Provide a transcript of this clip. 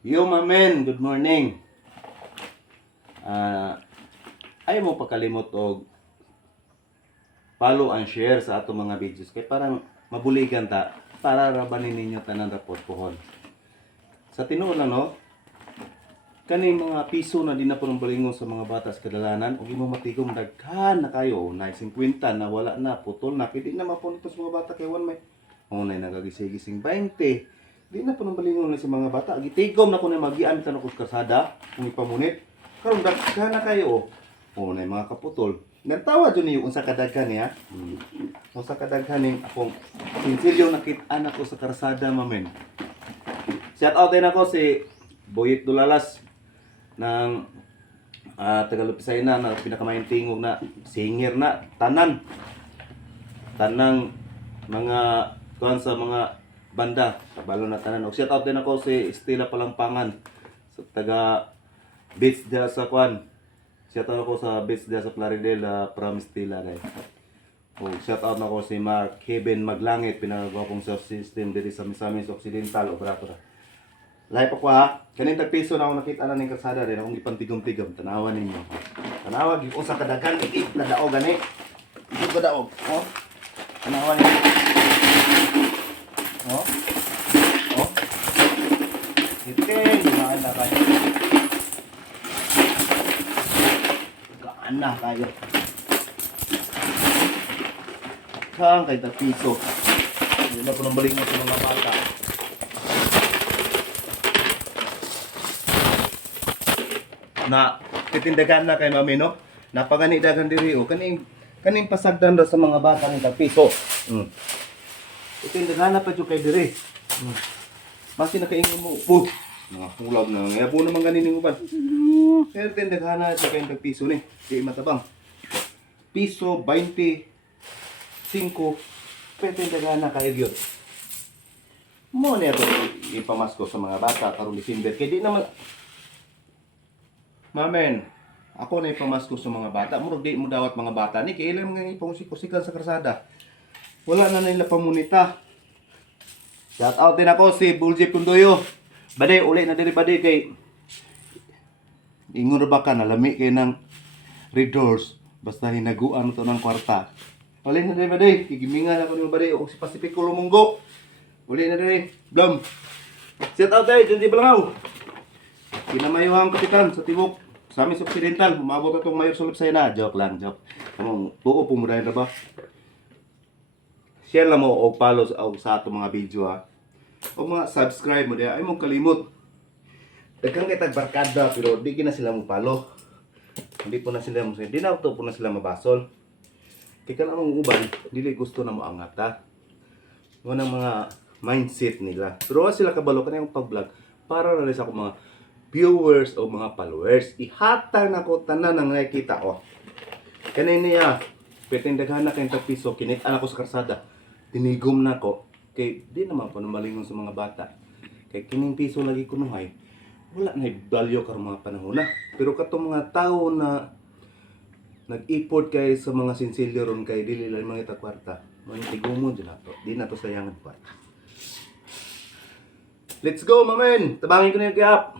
Yo, my man, good morning. Ah, ayaw mo pakalimot og follow and share sa ato mga videos kay parang mabuligan ta para rabanin ninyo tanan raport pohon. Sa tinuod lang no, kaning mga piso na di na punong balingon sa mga bata sa kadalanan ug imong matigom daghan na kayo na 50 na wala na putol na kay di na mapon ito sa mga bata kay wan may unay nagagising 20. Di na punong balingon na sa mga bata. Gitigom na ko na magian ta na ko sa karsada kung ipamunit. Karon daghan na kayo. Unay mga kaputol. Nagtawa dyan niyo unsa kadaghan niya. Unsa kadaghan ning akong sinsilyo nakit-an ako sa karsada mamen. Shout out din ako si Boyet Dulalas ng Tagalupisay na pinakamaing tingog na singer na tanang mga kuan sa mga banda kabalo na tanan. Og shout out din ako si Estela Palangpangan sa taga Beach dia sa kuan. Shout out ako sa Beach dia sa Plaridel from Estela dai. Og shout out nako si Mark Kevin Maglangit pinagawapong sa system diri sa Misamis Occidental operator. Live ako ha. Kaning tagpiso na ako nakita na ning kalsada rin akong gipantigom-tigom tanawan ninyo. Tanawa gyud usa ka daghan ikit na daog gani. Ikit ka daog. Oh. Tanawan ninyo. Oh. Oh. Itin, gaan na kayo. Gaan na kayo. Kang kay tagpiso. Hindi na po nang balingon sa mga bata. Na titindagan na kay mami no napagani dagan diri o kaning pasagdan ra sa mga bata ni tagpiso titindagan na pa jud kay diri basi nakaingon mo po mga kulab na ngayabo naman ganin ning uban pero titindagan na sa kay tagpiso ni di matabang piso 25 titindagan na kay gyud mo ne to ipamasko sa mga bata karong December kay di naman. Mamen, ako na ipamasko sa mga bata. Murag di mo dawat mga bata ni kay ilang mga ipangusik-usikan sa karsada. Wala na nila pamunita. Shout out din ako si Bulji Pundoyo. Baday uli na diri baday kay ingon ra ba ka nalami kay nang red doors basta hinaguan mo to ng kwarta. Uli na diri baday gigimingan ako ni baday og si Pacifico Lumunggo. Uli na diri. Blom. Shout out day di Balangaw. Pinamayuhang kapitan sa tibok sa amin sa Occidental. Umabot itong mayor sa Lipsay na. Joke lang, joke. Kamang buo pumurahin na ba? Share lang mo o follow sa atong mga video ha. O mga subscribe mo diya. Ay mong kalimot. Daghang kay tagbarkada pero di na sila mo follow. Hindi po na sila mo di na ito po na sila mabasol. Kaya ka lang ang uban, dili gusto na mo angat ha. Mga mga mindset nila. Pero sila kabalo ka na yung pag-vlog para na sa akong mga viewers o mga followers. Ihatag na ko tanan ang nakikita o. Kanina niya, petindaghan na kayong tagpiso, kinit-an ako sa karsada. Tinigom na ko. Kay di naman po namalingon sa mga bata. Kay kining piso lagi kunuhay. Wala na value karong mga panahon na. Pero katong mga tao na nag-effort kay sa mga sinsilyo ron kay dili lang mga itakwarta. Mga tigumon din nato. Di na to sayangan kwarta. Let's go, mamen! Tabangin ko na yung kaya.